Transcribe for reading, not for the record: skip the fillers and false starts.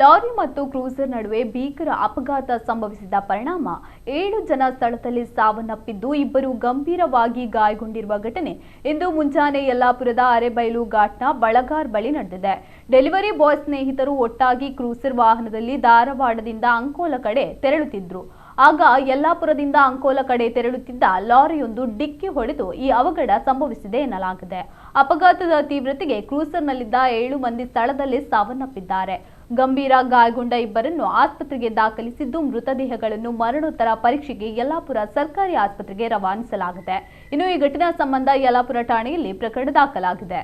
Lorry ಮತ್ತು cruiser ನಡುವೆ ಭೀಕರ ಅಪಘಾತ ಸಂಭವಿಸಿದ ಪರಿಣಾಮ 7 ಜನ ಸ್ಥಳದಲ್ಲಿ ಸಾವನ್ನಪ್ಪಿದ್ದು, 2 ಗಂಭೀರವಾಗಿ ಗಾಯಗೊಂಡಿರುವ ಘಟನೆ ಇಂದು ಮುಂಜಾನೆ ಯಲ್ಲಾಪುರದ ಅರೆಬೈಲು ಘಾಟ್ನ ಬಳಗಾರ್ ಬಳಿ ನಡೆದಿದೆ. ಡೆಲಿವರಿ ಬಾಯ್ ಸ್ನೇಹಿತರು ಒಟ್ಟಾಗಿ ಕ್ರೂಸರ್ ವಾಹನದಲ್ಲಿ ಧಾರವಾಡದಿಂದ ಅಂಕೋಲ ಕಡೆ ತೆರಳುತ್ತಿದ್ದರು. ಆಗ ಯಲ್ಲಾಪುರದಿಂದ ಅಂಕೋಲ ಕಡೆ ತೆರಳುತ್ತಿದ್ದ ಲಾರಿಯೊಂದು ಡಿಕ್ಕಿ ಹೊಡೆದು ಈ ಅವಘಡ ಸಂಭವಿಸಿದೆ ಎನ್ನಲಾಗಿದೆ. ಅಪಘಾತದ ತೀವ್ರತೆಗೆ ಕ್ರೂಸರ್ನಲ್ಲಿದ್ದ 7 ಮಂದಿ ಸ್ಥಳದಲ್ಲೇ ಸಾವನ್ನಪ್ಪಿದ್ದಾರೆ. ಗಂಭೀರ ಗಾಯಗೊಂಡ 2ರನ್ನು ಆಸ್ಪತ್ರೆಗೆ ದಾಖಲಿಸಿದ್ದು, ಮೃತದೇಹಗಳನ್ನು ಮರಣೋತ್ತರ ಪರೀಕ್ಷೆಗೆ ಯಲ್ಲಾಪುರ ಸರ್ಕಾರಿ ಆಸ್ಪತ್ರೆಗೆ ರವಾನಿಸಲಾಗಿದೆ. ಇನ್ನು ಈ ಘಟನಾ ಸಂಬಂಧ ಯಲ್ಲಾಪುರ ಠಾಣೆಯಲ್ಲಿ ಪ್ರಕರಣ ದಾಖಲಾಗಿದೆ.